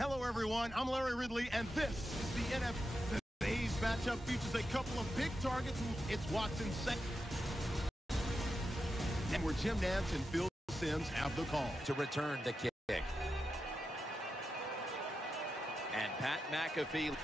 Hello, everyone. I'm Larry Ridley, and this is the NFL. Today's matchup features a couple of big targets. It's Watson second, and where Jim Nantz and Phil Simms have the call to return the kick. And Pat McAfee.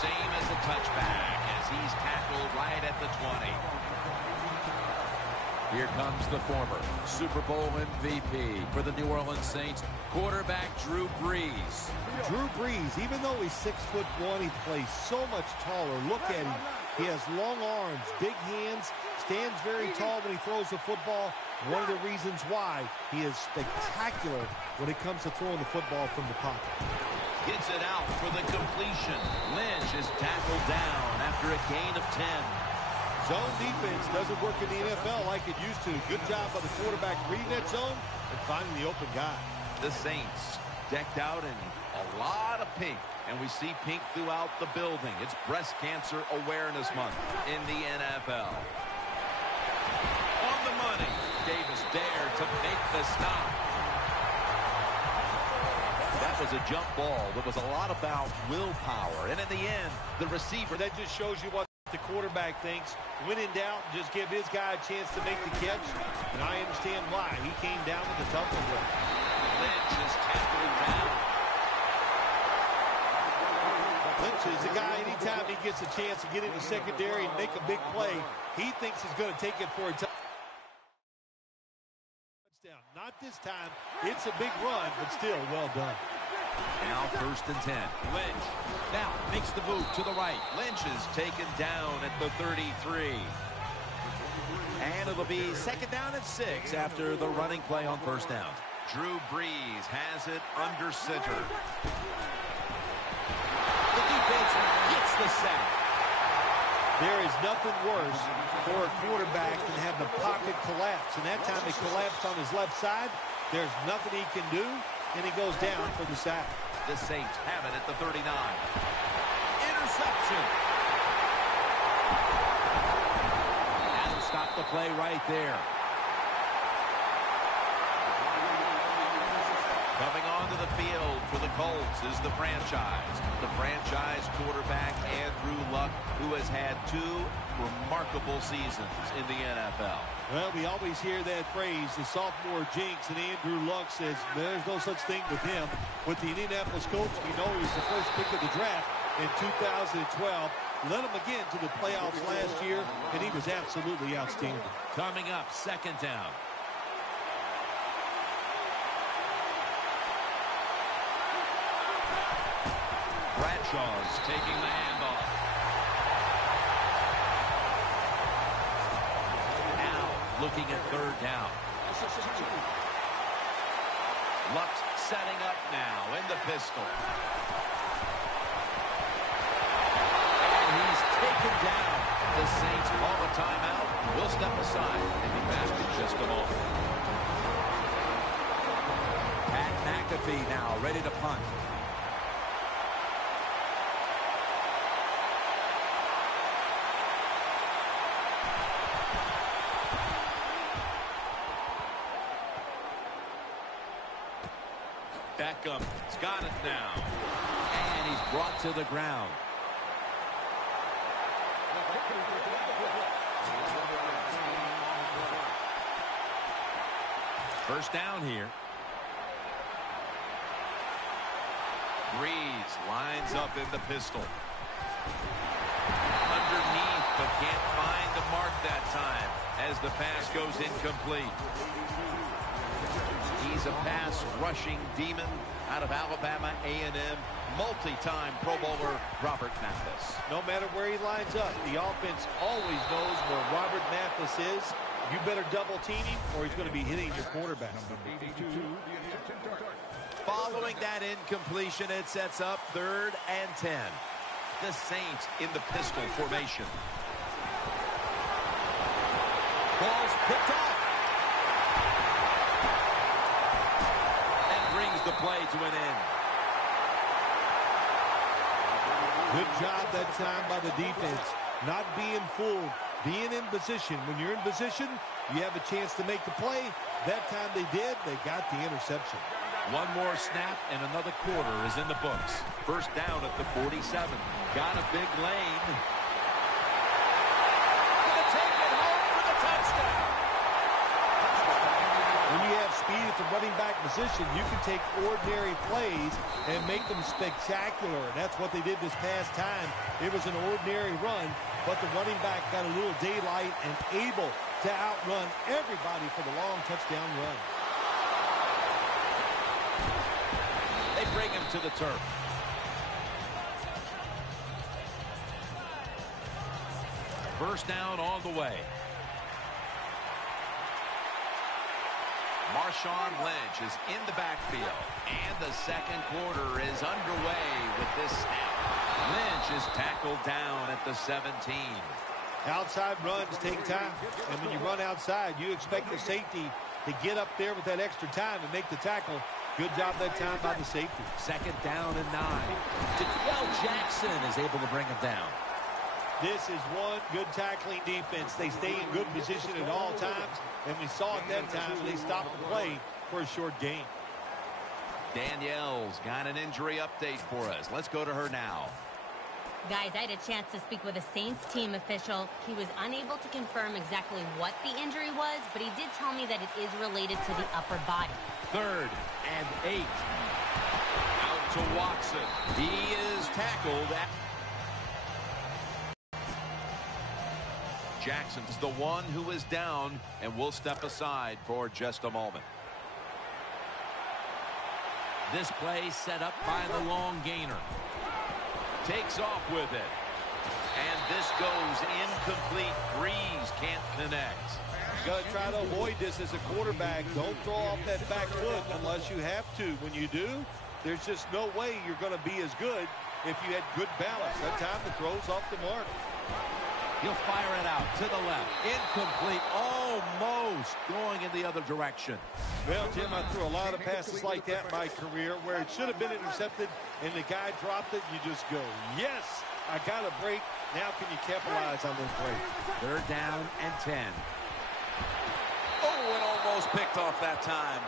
Same as a touchback as he's tackled right at the 20. Here comes the former Super Bowl MVP for the New Orleans Saints, quarterback Drew Brees. Drew Brees, even though he's 6'1", he plays so much taller. Look at him. He has long arms, big hands, stands very tall when he throws the football. One of the reasons why he is spectacular when it comes to throwing the football from the pocket. Gets it out for the completion. Lynch is tackled down after a gain of 10. Zone defense doesn't work in the NFL like it used to. Good job by the quarterback reading that zone and finding the open guy. The Saints decked out in a lot of pink, and we see pink throughout the building. It's Breast Cancer Awareness Month in the NFL. On the money, Davis dared to make the stop. That was a jump ball that was a lot about willpower. And in the end, the receiver. That just shows you what the quarterback thinks. When in doubt, just give his guy a chance to make the catch. And I understand why. He came down with a tough one. Lynch is tackled down. Lynch is the guy, anytime he gets a chance to get in the secondary and make a big play, he thinks he's going to take it for a touchdown. Not this time. It's a big run, but still well done. Now 1st and 10. Lynch now makes the move to the right. Lynch is taken down at the 33. And it'll be 2nd down and 6 after the running play on 1st down. Drew Brees has it under center. The defense gets the sack. There is nothing worse for a quarterback than have the pocket collapse. And that time it collapsed on his left side. There's nothing he can do, and he goes down for the sack. The Saints have it at the 39. Interception. That'll stop the play right there. Coming onto the field for the Colts is the franchise. The franchise quarterback, Andrew Luck, who has had 2 remarkable seasons in the NFL. Well, we always hear that phrase, the sophomore jinx, and Andrew Luck says there's no such thing with him. With the Indianapolis Colts, we know he was the first pick of the draft in 2012. Led him again to the playoffs last year, and he was absolutely outstanding. Coming up, 2nd down. Bradshaw's taking the handoff. Now looking at 3rd down. Luck's setting up now in the pistol. And he's taken down. The Saints call a timeout. We'll step aside and be back in just a moment. Pat McAfee now ready to punt. Beckham's got it now. And he's brought to the ground. First down here. Brees lines up in the pistol. Underneath, but can't find the mark that time as the pass goes incomplete. He's a pass rushing demon out of Alabama A&M. Multi-time Pro Bowler Robert Mathis. No matter where he lines up, the offense always knows where Robert Mathis is. You better double team him or he's going to be hitting your quarterback. Following that incompletion, it sets up 3rd and 10. The Saints in the pistol formation. Ball's picked off. And brings the play to an end. Good job that time by the defense. Not being fooled, being in position. When you're in position, you have a chance to make the play. That time they did. They got the interception. One more snap and another quarter is in the books. First down at the 47. Got a big lane. Gonna take it home for the touchdown. When you have speed at the running back position, you can take ordinary plays and make them spectacular. And that's what they did this past time. It was an ordinary run, but the running back got a little daylight and able to outrun everybody for the long touchdown run. They bring him to the turf. First down on the way. Marshawn Lynch is in the backfield, and the second quarter is underway with this snap. Lynch is tackled down at the 17. Outside runs take time, and when you run outside, you expect the safety to get up there with that extra time and make the tackle. Good job that time by the safety. Second down and 9. Jackson is able to bring him down. This is one good tackling defense. They stay in good position at all times, and we saw it that time, and they stopped the play for a short gain. Danielle's got an injury update for us. Let's go to her now. Guys, I had a chance to speak with a Saints team official. He was unable to confirm exactly what the injury was, but he did tell me that it is related to the upper body. Third and 8. Out to Watson. He is tackled at... Jackson's the one who is down, and will step aside for just a moment. This play set up by the long gainer. Takes off with it. And this goes incomplete. Breeze can't connect. You got to try to avoid this as a quarterback. Don't throw off that back foot unless you have to. When you do, there's just no way you're going to be as good if you had good balance. That time the throw's off the mark. He'll fire it out to the left. Incomplete. Almost going in the other direction. Well, Jim, I threw a lot of passes like that in my career where it should have been intercepted and the guy dropped it. You just go, yes, I got a break. Now can you capitalize on this break? Third down and 10. Oh, it almost picked off that time.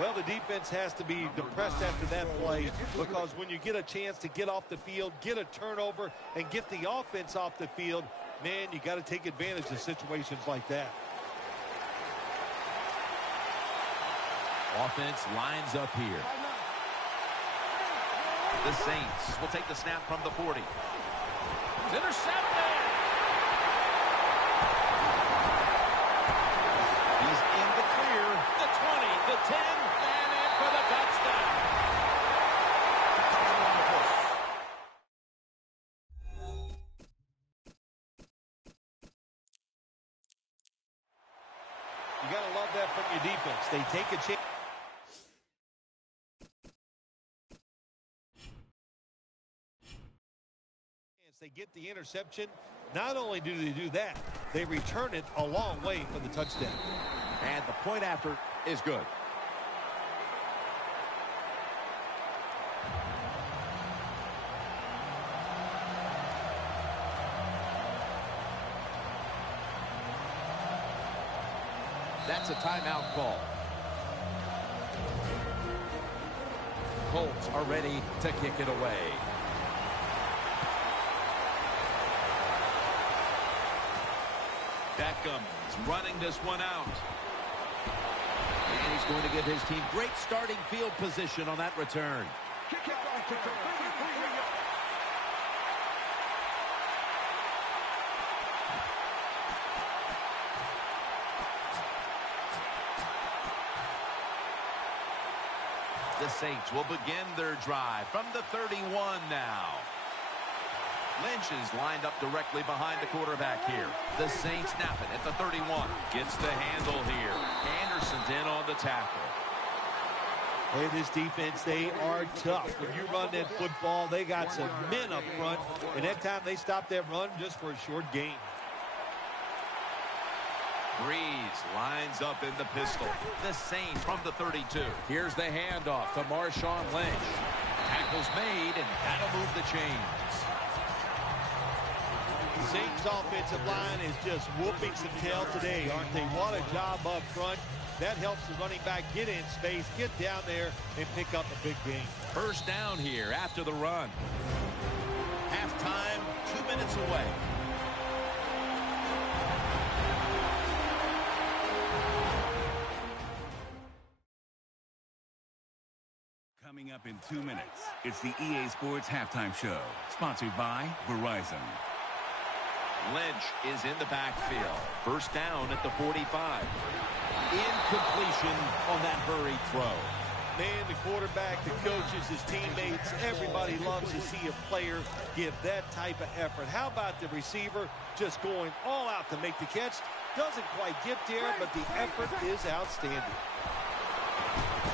Well, the defense has to be depressed after that play, because when you get a chance to get off the field, get a turnover, and get the offense off the field, man, you got to take advantage of situations like that. Offense lines up here. The Saints will take the snap from the 40. It's intercepted. He's in the clear. The 20, the 10, and in for the touchdown. You got to love that from your defense. They take a chance. They get the interception. Not only do they do that, they return it a long way for the touchdown. And the point after is good. That's a timeout call. Colts are ready to kick it away. Beckham is running this one out. And he's going to give his team great starting field position on that return. The Saints will begin their drive from the 31 now. Lynch is lined up directly behind the quarterback here. The Saints snap it at the 31. Gets the handle here. Anderson's in on the tackle. Hey, this defense, they are tough. When you run that football, they got some men up front. And that time they stopped that run just for a short gain. Breeze lines up in the pistol. The same from the 32. Here's the handoff to Marshawn Lynch. Tackle's made, and that'll move the chains. Saints offensive line is just whooping some tail today, aren't they? What a job up front. That helps the running back get in space, get down there, and pick up a big gain. First down here after the run. Halftime, 2 minutes away. Coming up in 2 minutes, it's the EA Sports Halftime Show, sponsored by Verizon. Lynch is in the backfield. First down at the 45. Incompletion on that hurried throw. Man, the quarterback, the coaches, his teammates, everybody loves to see a player give that type of effort. How about the receiver just going all out to make the catch? Doesn't quite get there, but the effort is outstanding.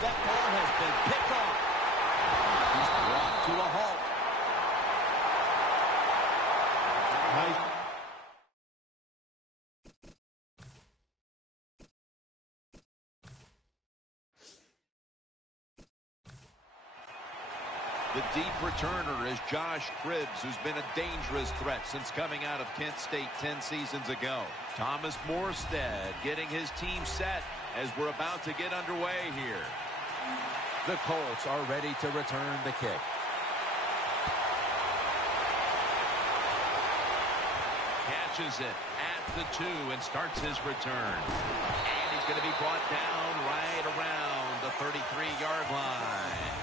That ball has been picked off. He's brought to a halt. Nice. The deep returner is Josh Cribbs, who's been a dangerous threat since coming out of Kent State 10 seasons ago. Thomas Morstead getting his team set as we're about to get underway here. The Colts are ready to return the kick. Catches it at the 2 and starts his return. And he's going to be brought down right around the 33-yard line.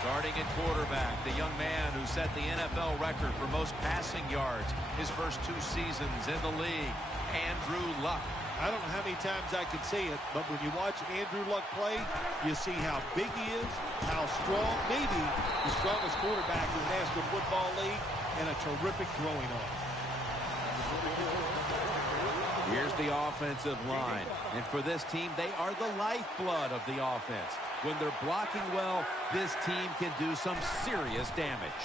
Starting at quarterback, the young man who set the NFL record for most passing yards his first 2 seasons in the league, Andrew Luck. I don't know how many times I can say it, but when you watch Andrew Luck play, you see how big he is, how strong, maybe the strongest quarterback in the National Football League, and a terrific throwing arm. Here's the offensive line. And for this team, they are the lifeblood of the offense. When they're blocking well, this team can do some serious damage.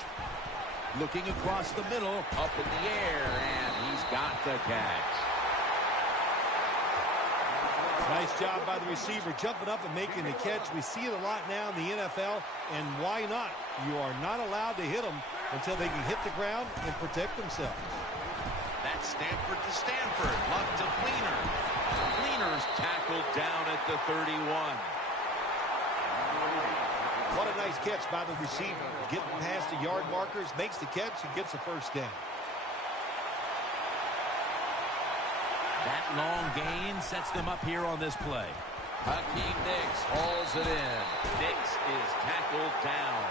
Looking across the middle, up in the air, and he's got the catch. Nice job by the receiver, jumping up and making the catch. We see it a lot now in the NFL, and why not? You are not allowed to hit them until they can hit the ground and protect themselves. That's Stanford to Stanford. Luck to Fleener. Fleener's tackled down at the 31. What a nice catch by the receiver. Getting past the yard markers, makes the catch, and gets a first down. That long gain sets them up here on this play. Hakeem Nicks hauls it in. Nicks is tackled down.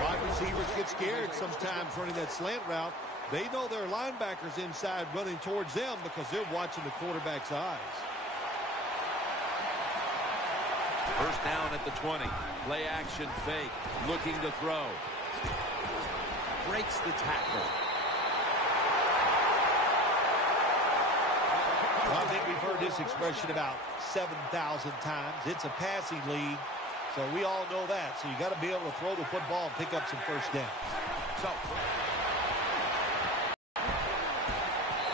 Wide receivers get scared sometimes running that slant route. They know their linebackers inside running towards them because they're watching the quarterback's eyes. First down at the 20. Play action fake. Looking to throw. Breaks the tackle. Well, I think we've heard this expression about 7,000 times. It's a passing league, so we all know that. So you got to be able to throw the football and pick up some first down. So,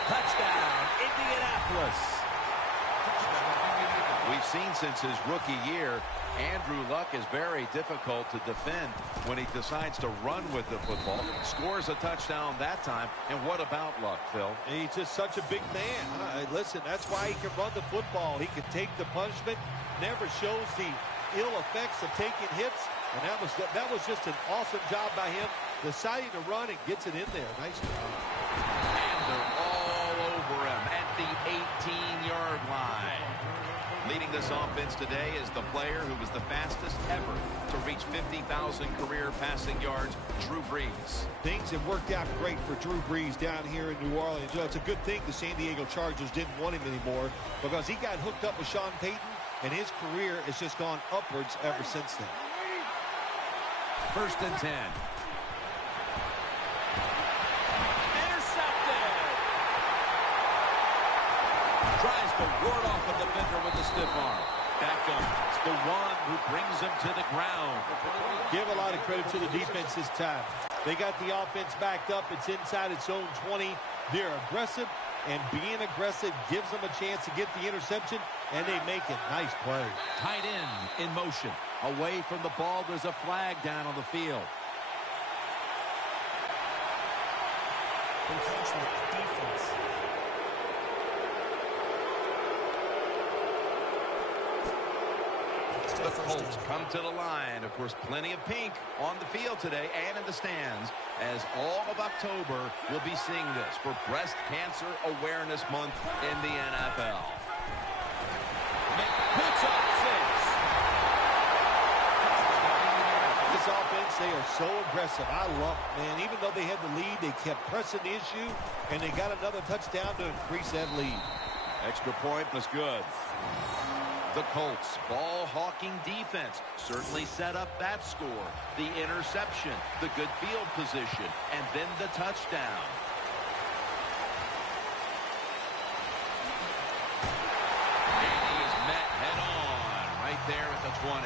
Touchdown, Indianapolis. we've seen since his rookie year, Andrew Luck is very difficult to defend when he decides to run with the football. Scores a touchdown that time. And what about Luck, Phil? He's just such a big man. Listen, that's why he can run the football. He can take the punishment, never shows the ill effects of taking hits. And that was just an awesome job by him, deciding to run and gets it in there. Nice job. And they're all over him at the 18-yard line. Leading this offense today is the player who was the fastest ever to reach 50,000 career passing yards, Drew Brees. Things have worked out great for Drew Brees down here in New Orleans. You know, it's a good thing the San Diego Chargers didn't want him anymore because he got hooked up with Sean Payton, and his career has just gone upwards ever since then. First and 10. Tries to ward off a defender with a stiff arm. Beckham is the one who brings him to the ground. Give a lot of credit to the defense this time. They got the offense backed up. It's inside its own 20. They're aggressive, and being aggressive gives them a chance to get the interception, and they make it. Nice play. Tight end in motion. Away from the ball, there's a flag down on the field. Encroachment, defense. The Colts come to the line. Of course, plenty of pink on the field today and in the stands, as all of October will be seeing this for Breast Cancer Awareness Month in the NFL. Puts up 6. This offense, they are so aggressive. I love it, man. Even though they had the lead, they kept pressing the issue, and they got another touchdown to increase that lead. Extra point was good. The Colts ball-hawking defense certainly set up that score. The interception, the good field position, and then the touchdown. And he is met head-on right there at the 20.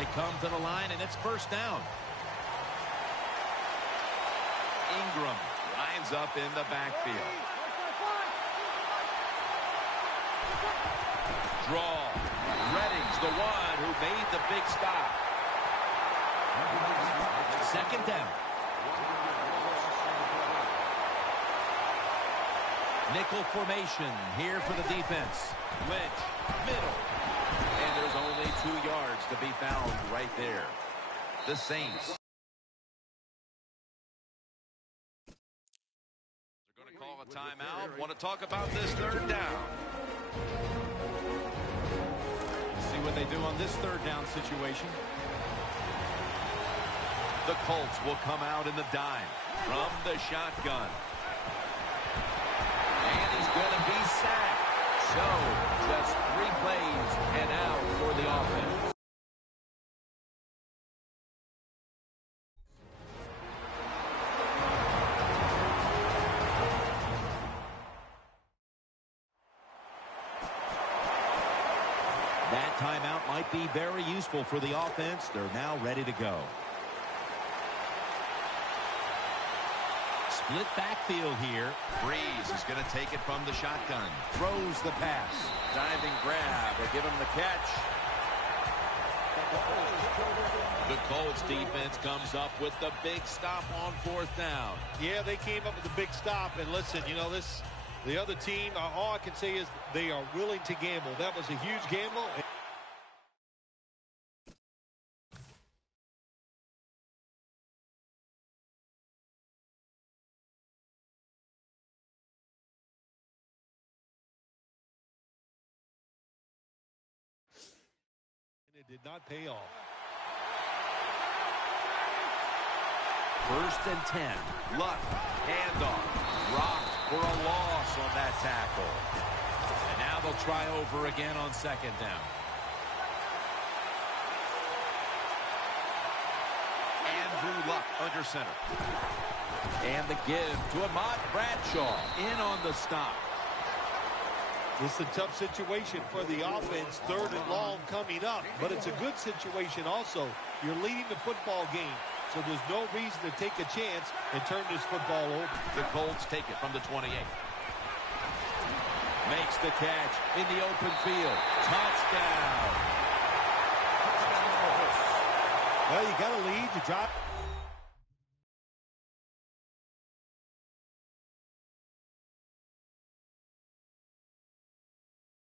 They come to the line, and it's first down. Ingram lines up in the backfield. Draw. Redding's the one who made the big stop. Second down. Nickel formation here for the defense. Lynch, middle. And there's only 2 yards to be found right there. The Saints. Call a timeout. Want to talk about this third down. Let's see what they do on this third down situation. The Colts will come out in the dime from the shotgun. And he's going to be sacked. So, just 3 plays and out for the offense. That timeout might be very useful for the offense. They're now ready to go. Split backfield here. Breeze is going to take it from the shotgun. Throws the pass. Diving grab or give him the catch. The Colts defense comes up with the big stop on 4th down. Yeah, they came up with the big stop. And listen, you know, the other team, all I can say is they are willing to gamble. That was a huge gamble. And it did not pay off. First and 10. Luck, handoff, rocked for a loss on that tackle. And now they'll try over again on second down. Andrew Luck under center. And the give to Ahmad Bradshaw in on the stop. It's a tough situation for the offense, 3rd and long coming up, but it's a good situation also. You're leading the football game, so there's no reason to take a chance and turn this football over. The Colts take it from the 28. Makes the catch in the open field. Touchdown. Well, you got to lead. You drop.